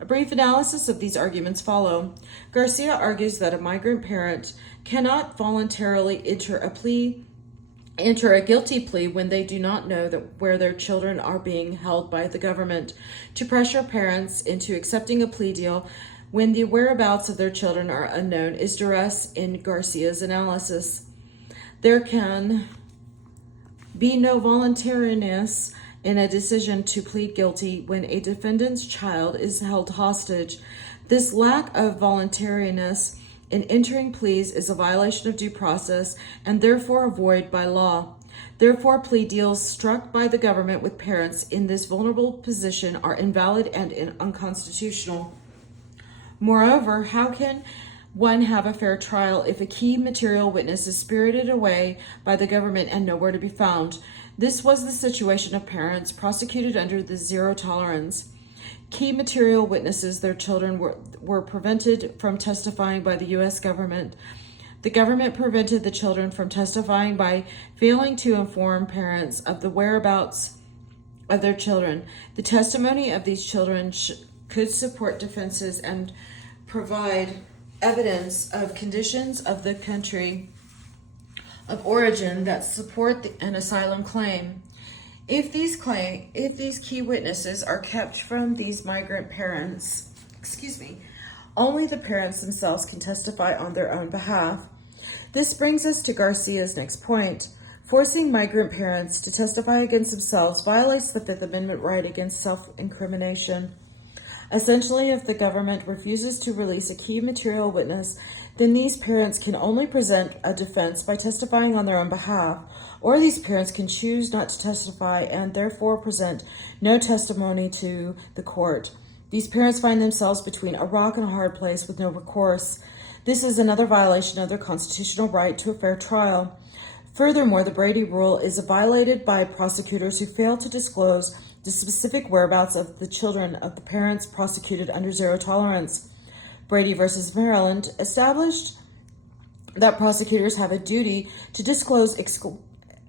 A brief analysis of these arguments follow. Garcia argues that a migrant parent cannot voluntarily enter a guilty plea when they do not know where their children are being held by the government. To pressure parents into accepting a plea deal when the whereabouts of their children are unknown is duress in Garcia's analysis. There can be no voluntariness in a decision to plead guilty when a defendant's child is held hostage. This lack of voluntariness in entering pleas is a violation of due process and therefore a void by law. Therefore, plea deals struck by the government with parents in this vulnerable position are invalid and unconstitutional. Moreover, how can one have a fair trial if a key material witness is spirited away by the government and nowhere to be found? This was the situation of parents prosecuted under the zero tolerance. Key material witnesses, their children, were prevented from testifying by the U.S. government. The government prevented the children from testifying by failing to inform parents of the whereabouts of their children. The testimony of these children could support defenses and provide evidence of conditions of the country of origin that support an asylum claim. If these key witnesses are kept from these migrant parents, only the parents themselves can testify on their own behalf. This brings us to Garcia's next point. Forcing migrant parents to testify against themselves violates the Fifth Amendment right against self-incrimination. Essentially, if the government refuses to release a key material witness, then these parents can only present a defense by testifying on their own behalf, or these parents can choose not to testify and therefore present no testimony to the court. These parents find themselves between a rock and a hard place with no recourse. This is another violation of their constitutional right to a fair trial. Furthermore, the Brady Rule is violated by prosecutors who fail to disclose the specific whereabouts of the children of the parents prosecuted under zero tolerance. Brady versus Maryland established that prosecutors have a duty to disclose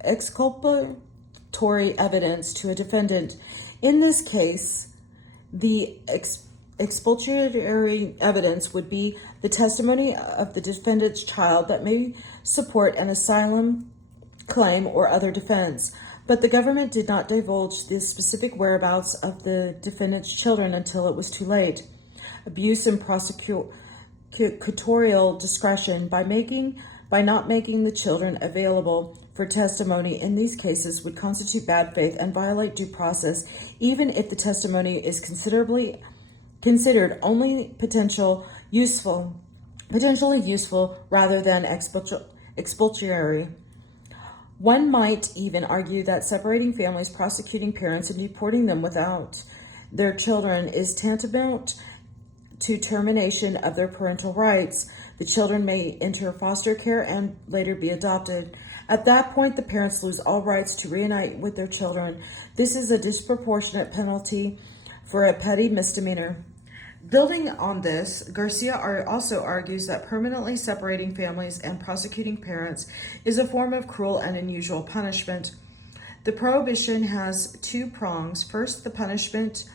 exculpatory evidence to a defendant. In this case, the exculpatory evidence would be the testimony of the defendant's child that may support an asylum claim or other defense. But the government did not divulge the specific whereabouts of the defendant's children until it was too late. Abuse in prosecutorial discretion by not making the children available for testimony in these cases would constitute bad faith and violate due process, even if the testimony is considered only potentially useful rather than expulsory. One might even argue that separating families, prosecuting parents, and deporting them without their children is tantamount to termination of their parental rights. The children may enter foster care and later be adopted. At that point, the parents lose all rights to reunite with their children. This is a disproportionate penalty for a petty misdemeanor. Building on this, Garcia also argues that permanently separating families and prosecuting parents is a form of cruel and unusual punishment. The prohibition has two prongs. First, the punishment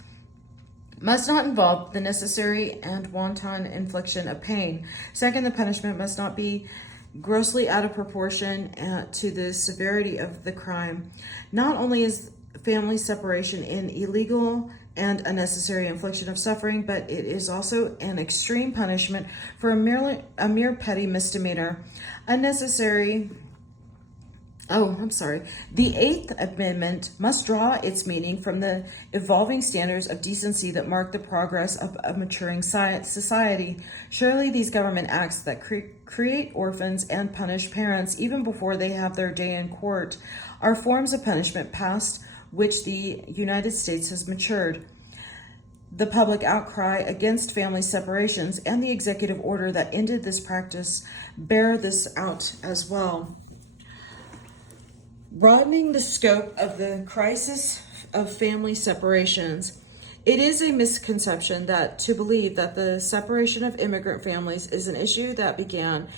must not involve the necessary and wanton infliction of pain. Second, the punishment must not be grossly out of proportion to the severity of the crime. Not only is family separation an illegal and unnecessary infliction of suffering, but it is also an extreme punishment for a mere petty misdemeanor. The Eighth Amendment must draw its meaning from the evolving standards of decency that mark the progress of a maturing society. Surely these government acts that create orphans and punish parents even before they have their day in court are forms of punishment past which the United States has matured. The public outcry against family separations and the executive order that ended this practice bear this out as well. Broadening the scope of the crisis of family separations, it is a misconception to believe that the separation of immigrant families is an issue that began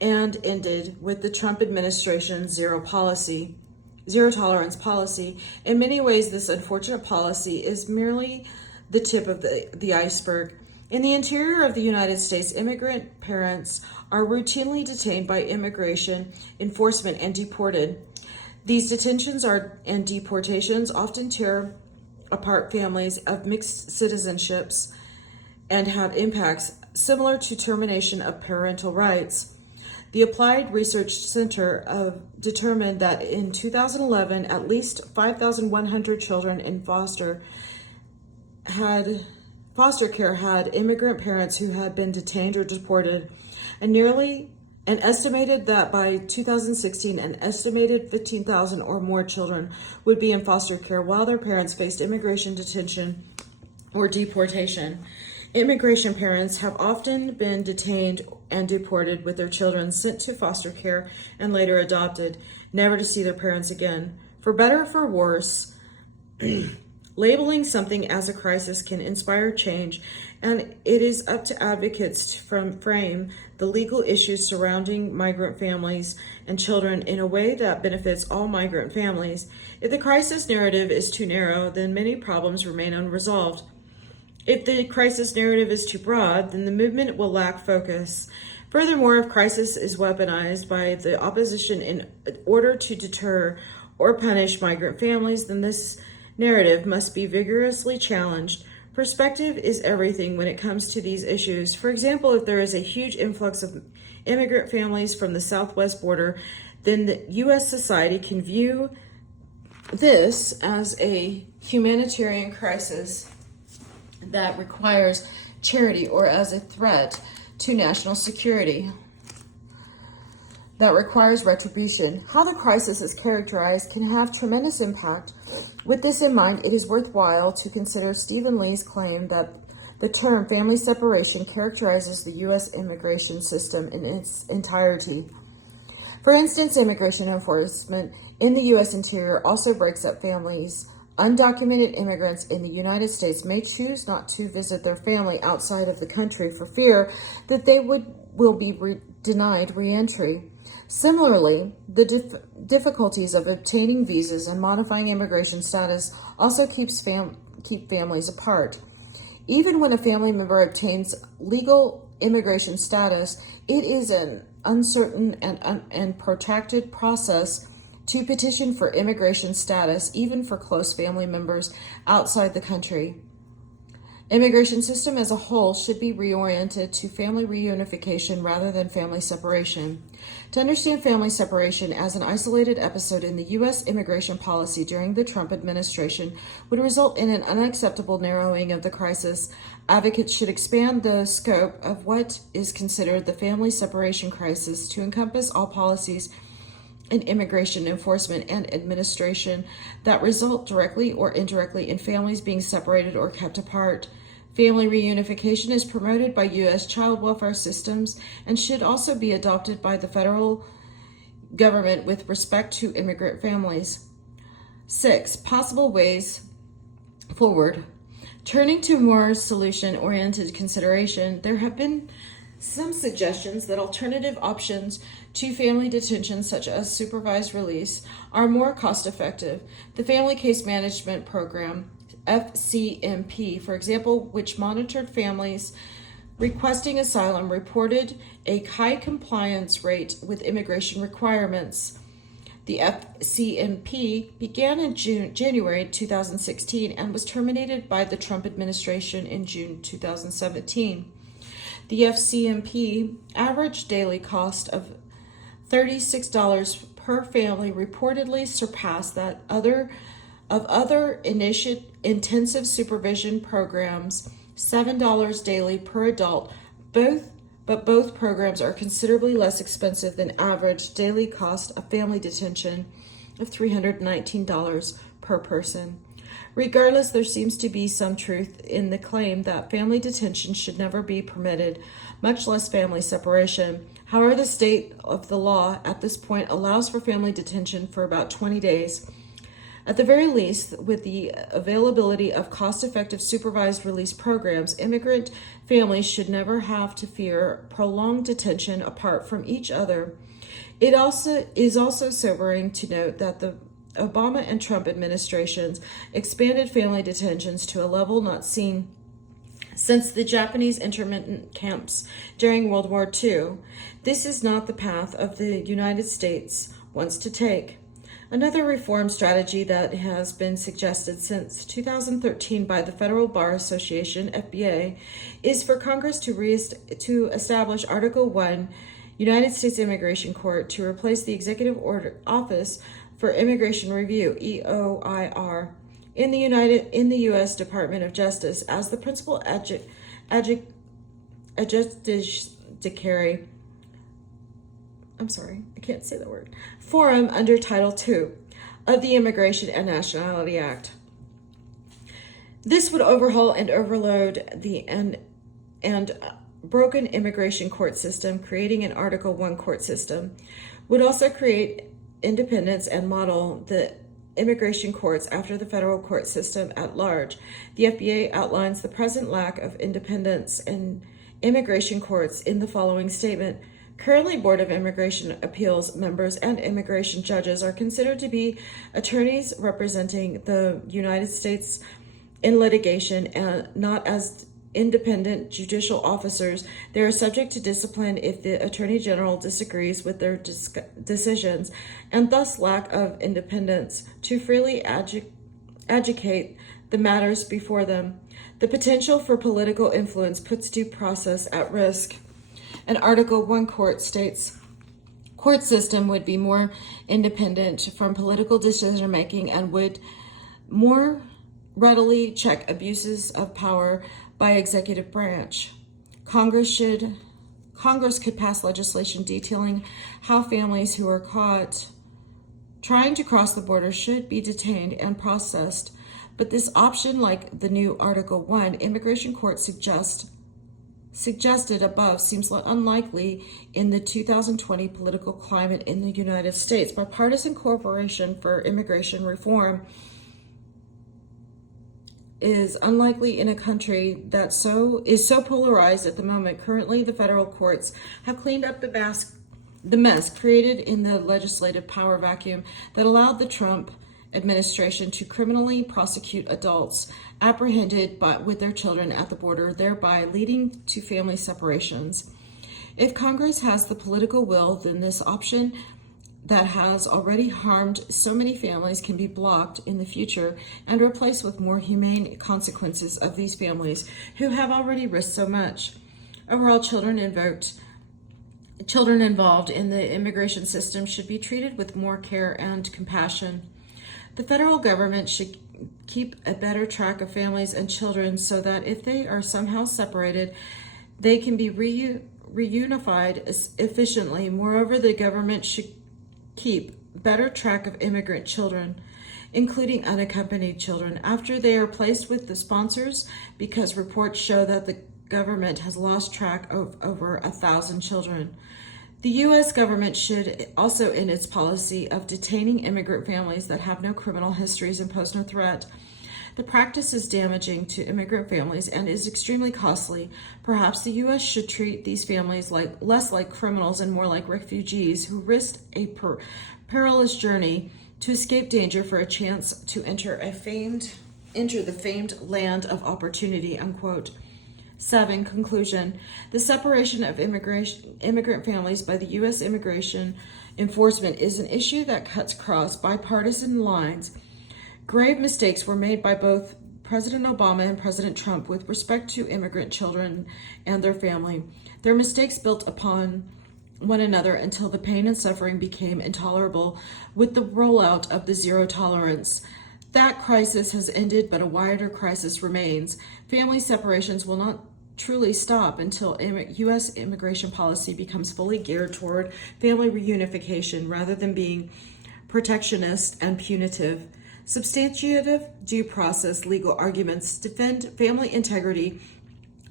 and ended with the Trump administration's zero tolerance policy. In many ways, this unfortunate policy is merely the tip of the iceberg. In the interior of the United States, immigrant parents are routinely detained by immigration enforcement and deported. These detentions and deportations often tear apart families of mixed citizenships and have impacts similar to termination of parental rights. The Applied Research Center determined that in 2011, at least 5,100 children in foster care had immigrant parents who had been detained or deported, and estimated that by 2016, an estimated 15,000 or more children would be in foster care while their parents faced immigration detention or deportation. Immigration parents have often been detained and deported with their children sent to foster care and later adopted, never to see their parents again. For better or for worse, labeling something as a crisis can inspire change, and it is up to advocates to frame the legal issues surrounding migrant families and children in a way that benefits all migrant families. If the crisis narrative is too narrow, then many problems remain unresolved. If the crisis narrative is too broad, then the movement will lack focus. Furthermore, if crisis is weaponized by the opposition in order to deter or punish migrant families, then this narrative must be vigorously challenged. Perspective is everything when it comes to these issues. For example, if there is a huge influx of immigrant families from the southwest border, then the U.S. society can view this as a humanitarian crisis that requires charity or as a threat to national security that requires retribution. How the crisis is characterized can have tremendous impact. With this in mind, it is worthwhile to consider Stephen Lee's claim that the term family separation characterizes the U.S. immigration system in its entirety. For instance, immigration enforcement in the U.S. interior also breaks up families. Undocumented immigrants in the United States may choose not to visit their family outside of the country for fear that they will be denied reentry. Similarly, the difficulties of obtaining visas and modifying immigration status also keep families apart. Even when a family member obtains legal immigration status, it is an uncertain and protracted process to petition for immigration status, even for close family members outside the country. Immigration system as a whole should be reoriented to family reunification rather than family separation. To understand family separation as an isolated episode in the U.S. immigration policy during the Trump administration would result in an unacceptable narrowing of the crisis. Advocates should expand the scope of what is considered the family separation crisis to encompass all policies in immigration enforcement and administration that result directly or indirectly in families being separated or kept apart. Family reunification is promoted by U.S. child welfare systems and should also be adopted by the federal government with respect to immigrant families. 6. Possible ways forward. Turning to more solution-oriented consideration, there have been some suggestions that alternative options to family detention, such as supervised release, are more cost-effective. The Family Case Management Program, FCMP, for example, which monitored families requesting asylum, reported a high compliance rate with immigration requirements. The FCMP began in January 2016 and was terminated by the Trump administration in June 2017. The FCMP average daily cost of $36 per family reportedly surpassed that of other intensive supervision programs, $7 daily per adult. Both programs are considerably less expensive than average daily cost of family detention of $319 per person. Regardless, there seems to be some truth in the claim that family detention should never be permitted, much less family separation. However, the state of the law at this point allows for family detention for about 20 days. At the very least, with the availability of cost-effective supervised release programs, immigrant families should never have to fear prolonged detention apart from each other. It is also sobering to note that the Obama and Trump administrations expanded family detentions to a level not seen since the Japanese internment camps during World War II. This is not the path of the United States wants to take. Another reform strategy that has been suggested since 2013 by the Federal Bar Association, FBA, is for Congress to establish Article 1 United States Immigration Court to replace the Executive Office for Immigration Review, EOIR, in the U.S. Department of Justice as the principal adjudicatory forum under Title II of the Immigration and Nationality Act. This would overhaul and overload the broken immigration court system, creating an Article I court system. Would also create independence and model the immigration courts after the federal court system at large. The FBA outlines the present lack of independence in immigration courts in the following statement. Currently, Board of Immigration Appeals members and immigration judges are considered to be attorneys representing the United States in litigation and not as independent judicial officers. They are subject to discipline if the Attorney General disagrees with their decisions, and thus lack of independence to freely adjudicate the matters before them. The potential for political influence puts due process at risk. An Article I court states, court system would be more independent from political decision-making and would more readily check abuses of power by executive branch. Congress could pass legislation detailing how families who are caught trying to cross the border should be detained and processed. But this option, like the new Article 1 immigration court suggested above, seems unlikely in the 2020 political climate in the United States. Bipartisan cooperation for immigration reform is unlikely in a country that is so polarized at the moment. Currently, the federal courts have cleaned up the mess created in the legislative power vacuum that allowed the Trump administration to criminally prosecute adults apprehended with their children at the border, thereby leading to family separations. If Congress has the political will, then this option that has already harmed so many families can be blocked in the future and replaced with more humane consequences of these families who have already risked so much. Overall, children involved in the immigration system should be treated with more care and compassion. The federal government should keep a better track of families and children so that if they are somehow separated, they can be reunified efficiently. Moreover, the government should keep better track of immigrant children, including unaccompanied children, after they are placed with the sponsors, because reports show that the government has lost track of over 1,000 children. The U.S. government should also end its policy of detaining immigrant families that have no criminal histories and pose no threat. The practice is damaging to immigrant families and is extremely costly. Perhaps the U.S. should treat these families less like criminals and more like refugees who risked a perilous journey to escape danger for a chance to enter the famed land of opportunity, unquote. 7. Conclusion. The separation of immigrant families by the U.S. immigration enforcement is an issue that cuts across bipartisan lines. Grave mistakes were made by both President Obama and President Trump with respect to immigrant children and their family. Their mistakes built upon one another until the pain and suffering became intolerable with the rollout of the zero tolerance. That crisis has ended, but a wider crisis remains. Family separations will not truly stop until U.S. immigration policy becomes fully geared toward family reunification rather than being protectionist and punitive. Substantive due process legal arguments defend family integrity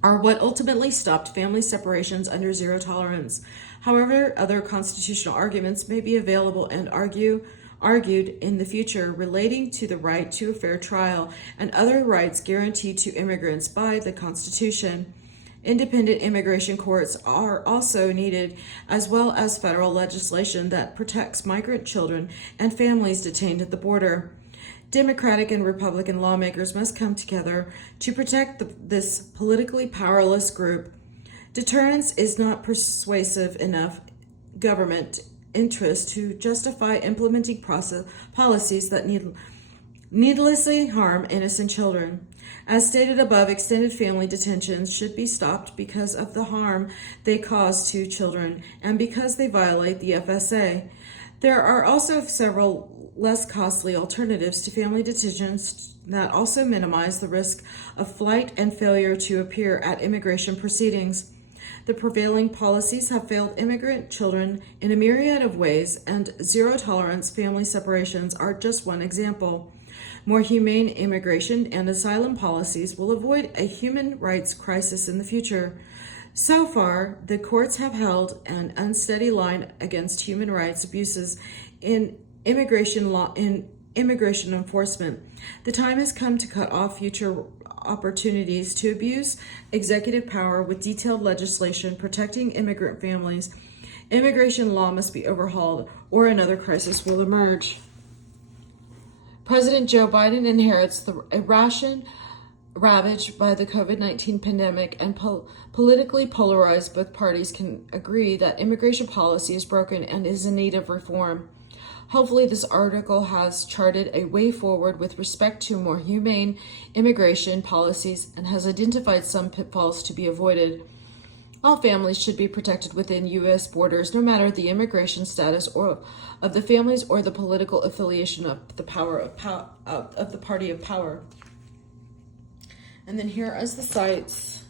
are what ultimately stopped family separations under zero tolerance. However, other constitutional arguments may be available and argued in the future relating to the right to a fair trial and other rights guaranteed to immigrants by the Constitution. Independent immigration courts are also needed, as well as federal legislation that protects migrant children and families detained at the border. Democratic and Republican lawmakers must come together to protect this politically powerless group. Deterrence is not persuasive enough government interest to justify implementing policies that needlessly harm innocent children. As stated above, extended family detentions should be stopped because of the harm they cause to children and because they violate the FSA. There are also several less costly alternatives to family detentions that also minimize the risk of flight and failure to appear at immigration proceedings. The prevailing policies have failed immigrant children in a myriad of ways, and zero-tolerance family separations are just one example. More humane immigration and asylum policies will avoid a human rights crisis in the future. So far, the courts have held an unsteady line against human rights abuses in immigration law in immigration enforcement. The time has come to cut off future opportunities to abuse executive power with detailed legislation protecting immigrant families. Immigration law must be overhauled, or another crisis will emerge. President Joe Biden inherits a ration ravaged by the COVID-19 pandemic, and politically polarized. Both parties can agree that immigration policy is broken and is in need of reform. Hopefully, this article has charted a way forward with respect to more humane immigration policies and has identified some pitfalls to be avoided. All families should be protected within U.S. borders, no matter the immigration status or of the families or the political affiliation of the party of power. And then here is the sites.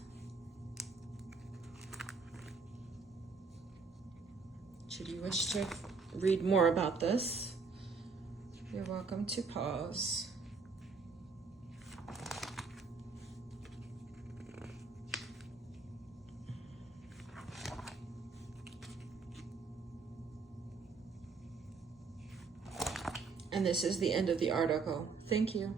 Should you wish to read more about this, you're welcome to pause. And this is the end of the article. Thank you.